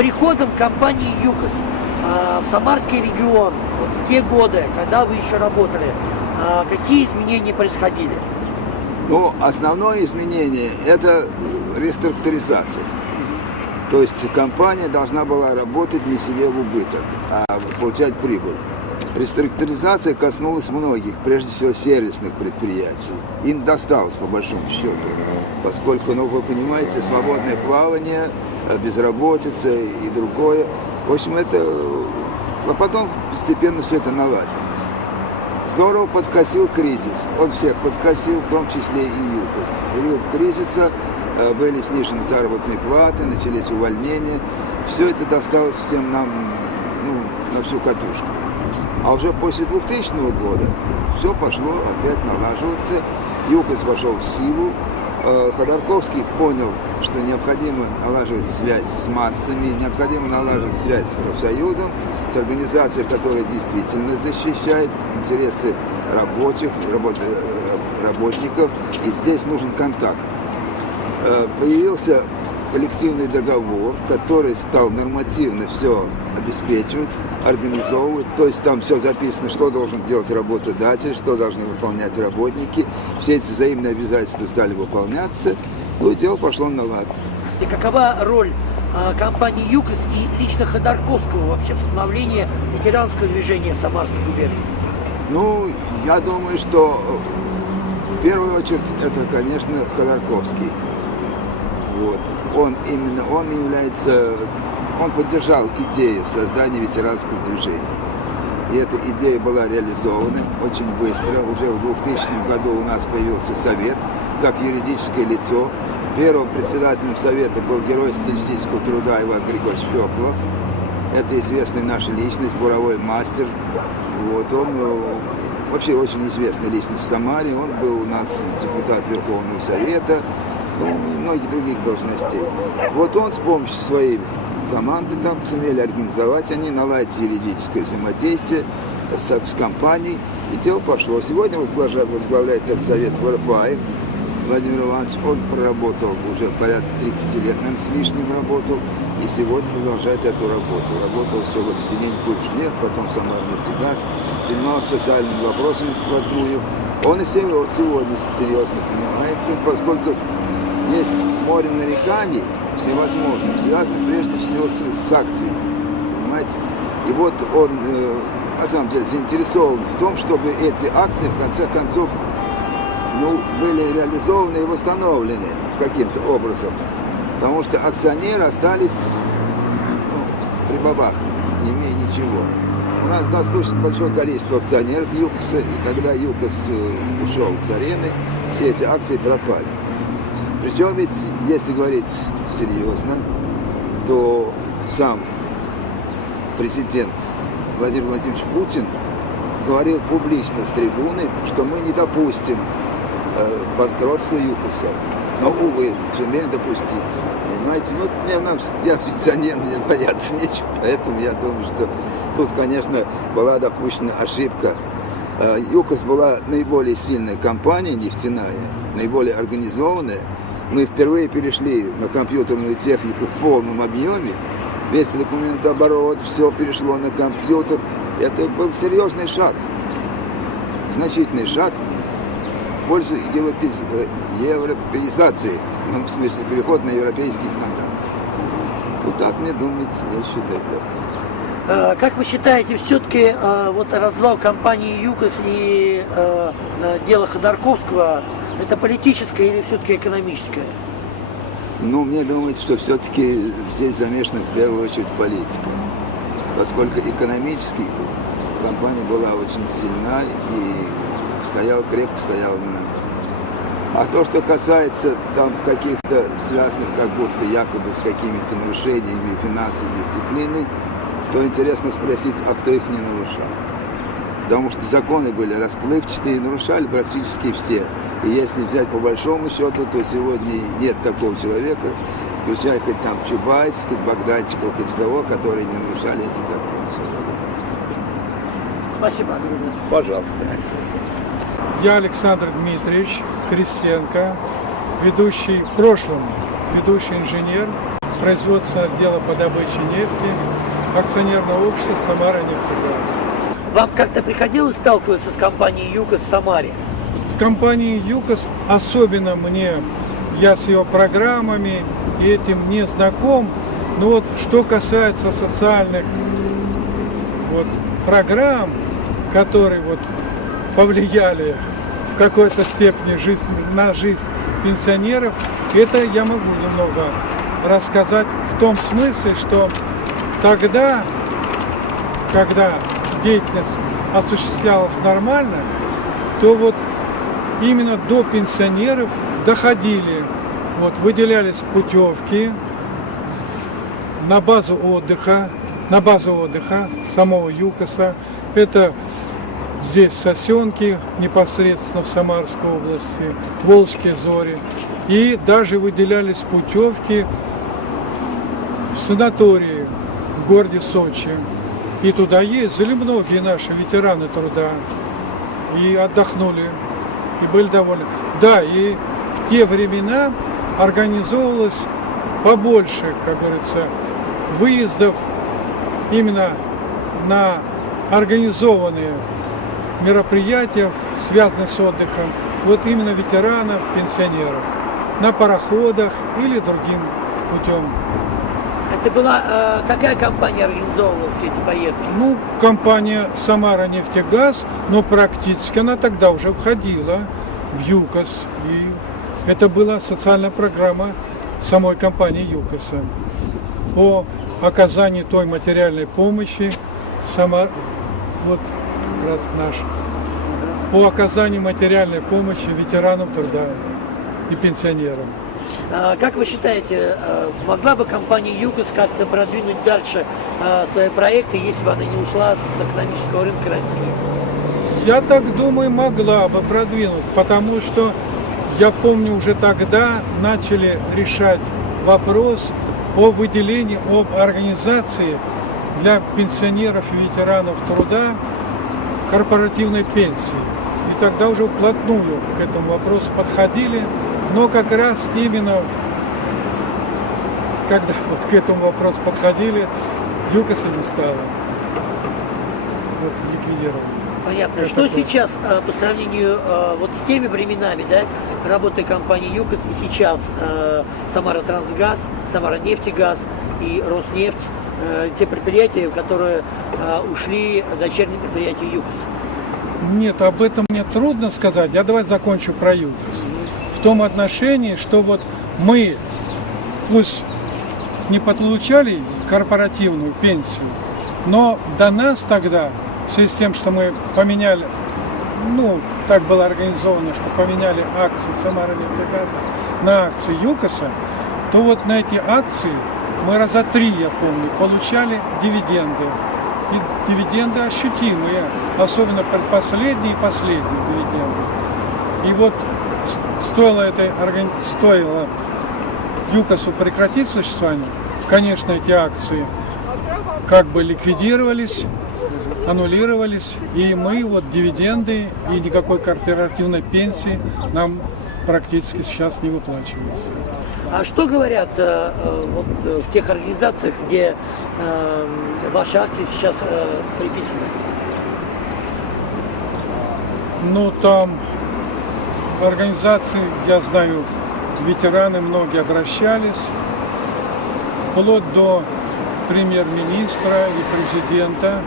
приходом компании ЮКОС в Самарский регион, вот в те годы, когда вы еще работали, какие изменения происходили? Ну, основное изменение – это реструктуризация. То есть компания должна была работать не себе в убыток, а получать прибыль. Реструктуризация коснулась многих, прежде всего сервисных предприятий. Им досталось по большому счету, поскольку, ну, вы понимаете, свободное плавание, безработица и другое. В общем, а потом постепенно все это наладилось. Здорово подкосил кризис. Он всех подкосил, в том числе и ЮКОС. В период кризиса были снижены заработные платы, начались увольнения. Все это досталось всем нам, ну, на всю катушку. А уже после 2000 года все пошло опять налаживаться. ЮКОС вошел в силу. Ходорковский понял, что необходимо налаживать связь с массами, необходимо налаживать связь с профсоюзом, с организацией, которая действительно защищает интересы рабочих, работников. И здесь нужен контакт. Появился коллективный договор, который стал нормативно все обеспечивать, организовывать. То есть там все записано, что должен делать работодатель, что должны выполнять работники. Все эти взаимные обязательства стали выполняться, и дело пошло на лад. И какова роль компании ЮКОС и лично Ходорковского вообще в становлении ветеранского движения в Самарской губернии? Ну, я думаю, что в первую очередь это, конечно, Ходорковский. Вот. Он поддержал идею создания ветеранского движения. И эта идея была реализована очень быстро. Уже в 2000 году у нас появился совет, как юридическое лицо. Первым председателем совета был герой социалистического труда Иван Григорьевич Фёклов. Это известная наша личность, буровой мастер. Вот. Он вообще очень известная личность в Самаре. Он был у нас депутат Верховного Совета, и многих других должностей. Вот он с помощью своей команды там сумели организовать, они наладить юридическое взаимодействие с компанией, и дело пошло. Сегодня возглавляет этот совет Воропаев Владимир Иванович. Он проработал уже порядка 30 лет, наверное, с лишним работал, и сегодня продолжает эту работу. Работал все в объединении Куршнефть, потом Самарнефтегаз, занимался социальными вопросами вплотную. Он и сегодня серьезно занимается, поскольку есть море нареканий всевозможных, связанных прежде всего с акцией, понимаете? И вот он, на самом деле, заинтересован в том, чтобы эти акции, в конце концов, были реализованы и восстановлены каким-то образом. Потому что акционеры остались при бабах, не имея ничего. У нас достаточно большое количество акционеров ЮКОСа, и когда ЮКОС ушел с арены, все эти акции пропали. Причем ведь, если говорить серьезно, то сам президент Владимир Владимирович Путин говорил публично с трибуны, что мы не допустим банкротства ЮКОСа. Но, увы, сумели допустить. Понимаете? Вот я пенсионер, мне бояться нечего. Поэтому я думаю, что тут, конечно, была допущена ошибка. ЮКОС была наиболее сильная компания нефтяная, наиболее организованная. Мы впервые перешли на компьютерную технику в полном объеме. Весь документооборот, все перешло на компьютер. Это был серьезный шаг, значительный шаг в пользу европеизации, в смысле переход на европейские стандарты. Вот так, мне думается, я считаю так. Как вы считаете, все-таки вот развал компании ЮКОС и дело Ходорковского — это политическое или все-таки экономическое? Ну, мне думается, что все-таки здесь замешана в первую очередь политика, поскольку экономически компания была очень сильна и крепко стояла на ногах. А то, что касается там каких-то связанных как будто якобы с какими-то нарушениями финансовой дисциплины, то интересно спросить, а кто их не нарушал? Потому что законы были расплывчатые, и нарушали практически все. И если взять по большому счету, то сегодня нет такого человека, включая хоть там Чубайс, хоть Богданчиков, хоть кого, которые не нарушали эти законы. Спасибо огромное. Пожалуйста. Я Александр Дмитриевич Христенко, в прошлом ведущий инженер производственное отдела по добыче нефти, акционерного общества «Самара-нефтегаз». Вам как-то приходилось сталкиваться с компанией ЮКОС в Самаре? С компанией ЮКОС особенно мне, я с ее программами и этим не знаком, но вот что касается социальных вот программ, которые вот повлияли в какой-то степени на жизнь пенсионеров, это я могу немного рассказать в том смысле, что тогда, когда деятельность осуществлялась нормально, то вот именно до пенсионеров доходили, вот выделялись путевки на базу отдыха самого ЮКОСа. Это здесь Сосенки, непосредственно в Самарской области, Волжские зори. И даже выделялись путевки в санатории в городе Сочи. И туда ездили многие наши ветераны труда. И отдохнули, и были довольны. Да, и в те времена организовывалось побольше, как говорится, выездов именно на организованные мероприятия, связанные с отдыхом, вот именно ветеранов, пенсионеров, на пароходах или другим путем. Это была какая компания организовывала все эти поездки? Ну, компания «Самара-нефтегаз», но практически она тогда уже входила в ЮКОС. И это была социальная программа самой компании ЮКОСа по оказанию той материальной помощи, вот раз наш, по оказанию материальной помощи ветеранам труда и пенсионерам. Как вы считаете, могла бы компания ЮКОС как-то продвинуть дальше свои проекты, если бы она не ушла с экономического рынка России? Я так думаю, могла бы продвинуть, потому что я помню, уже тогда начали решать вопрос о выделении, об организации для пенсионеров и ветеранов труда корпоративной пенсии. И тогда уже вплотную к этому вопросу подходили. Но как раз именно, когда вот к этому вопросу подходили, ЮКОСа не стало. Вот, ликвидировали. Понятно. Это Что такое. сейчас по сравнению вот с теми временами, да, работы компании ЮКОС и сейчас Самара-Трансгаз, Самара-Нефтегаз и Роснефть, те предприятия, которые ушли, дочерние предприятия ЮКОС? Нет, об этом мне трудно сказать. Я давай закончу про ЮКОС. В том отношении, что вот мы, пусть не получали корпоративную пенсию, но до нас тогда, в связи с тем, что мы поменяли, ну, так было организовано, что поменяли акции Самара-нефтегаза на акции ЮКОСа, то вот на эти акции мы раза 3, я помню, получали дивиденды. И дивиденды ощутимые, особенно предпоследние и последние дивиденды. И вот стоило ЮКОСу прекратить существование, конечно, эти акции как бы ликвидировались, аннулировались, и мы вот дивиденды и никакой корпоративной пенсии нам практически сейчас не выплачивается. А что говорят вот, в тех организациях, где ваши акции сейчас приписаны? Ну, там организации, я знаю, ветераны многие обращались, вплоть до премьер-министра и президента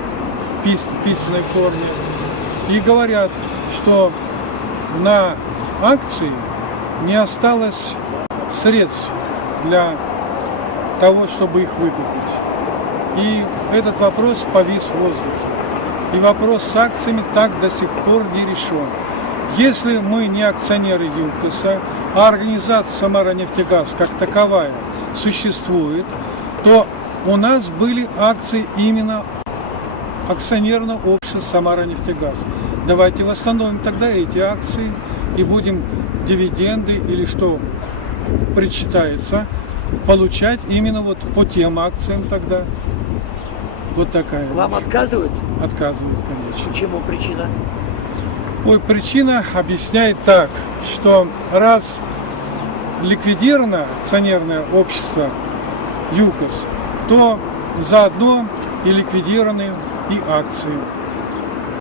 в письменной форме. И говорят, что на акции не осталось средств для того, чтобы их выкупить. И этот вопрос повис в воздухе. И вопрос с акциями так до сих пор не решен. Если мы не акционеры ЮКОСа, а организация «Самара-нефтегаз» как таковая существует, то у нас были акции именно акционерного общества «Самара-нефтегаз». Давайте восстановим тогда эти акции и будем дивиденды или что причитается получать именно вот по тем акциям тогда. Вот такая. Вам отказывают? Отказывают, конечно. Почему причина? Ой, причина объясняет так, что раз ликвидировано акционерное общество ЮКОС, то заодно и ликвидированы и акции.